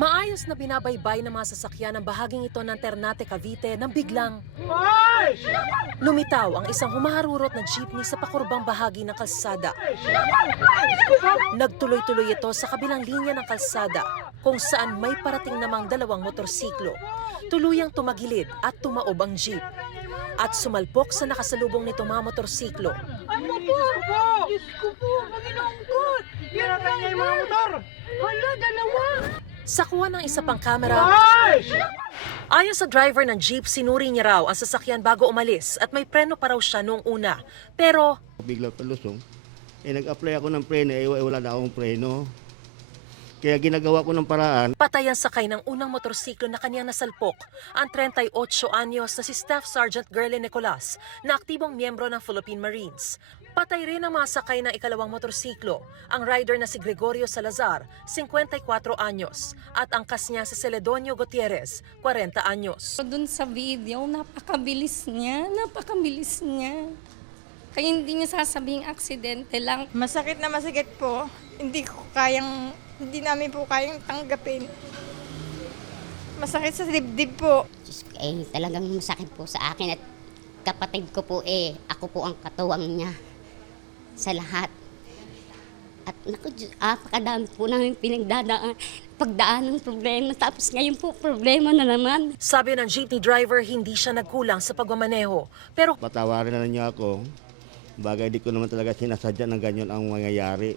Maayos na binabaybay ng mga sasakyan ng bahaging ito ng Ternate, Cavite nang biglang lumitaw ang isang humaharurot na jeepney sa pakurbang bahagi ng kalsada. Nagtuloy-tuloy ito sa kabilang linya ng kalsada kung saan may parating namang dalawang motorsiklo. Tuluyang tumagilid at tumaob ang jeep at sumalpok sa nakasalubong nitong mga motorsiklo. Ang motor! Diyos ko po, Panginoon ko! Pinatay niya yung mga motor! Hala, dalawa! Sa kuha ng isa pang kamera, ayon sa driver ng jeep, sinuri niya raw ang sasakyan bago umalis at may preno pa raw siya noong una. Pero Bigla palusong. Nag-apply ako ng preno, wala na akong preno. Kaya ginagawa ko ng paraan. patay ang sakay ng unang motorsiklo na kanyang nasalpok, ang 38 anyos na si Staff Sergeant Gerly Nicolas na aktibong miyembro ng Philippine Marines. Patay rin ang mga sakay ng ikalawang motorsiklo, ang rider na si Gregorio Salazar, 54 anyos, at ang kas niya si Celedonio Gutierrez, 40 anyos. Doon sa video, napakabilis niya. Kaya hindi niya sasabing aksidente lang. Masakit na masakit po. Hindi namin po kayang tanggapin. Masakit sa dibdib po. Diyos ko, talagang masakit po sa akin at kapatid ko po ako po ang katuwang niya sa lahat. At naku, napakadami po namin pagdaan ng problema. Tapos ngayon po, problema na naman. Sabi ng jeepney driver, hindi siya nagkulang sa pagmamaneho. Pero Patawarin na niya ako. Bagay di ko naman talaga sinasadya ng ganyan ang mangyayari.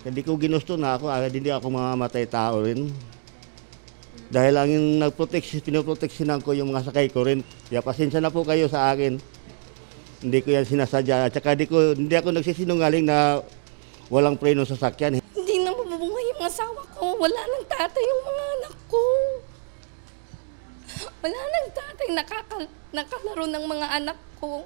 Hindi ko ginusto na ako, hindi ako mamamatay tao rin. Dahil ang yung pinoproteksyonan ko yung mga sakay ko rin. Kaya pasensya na po kayo sa akin. Hindi ko yan sinasadya. At saka hindi ako nagsisinungaling na walang preno sa sakyan. Hindi na mabubuhay yung asawa ko. Wala nang tatay yung mga anak ko. Wala nang tatay nakalaro ng mga anak ko.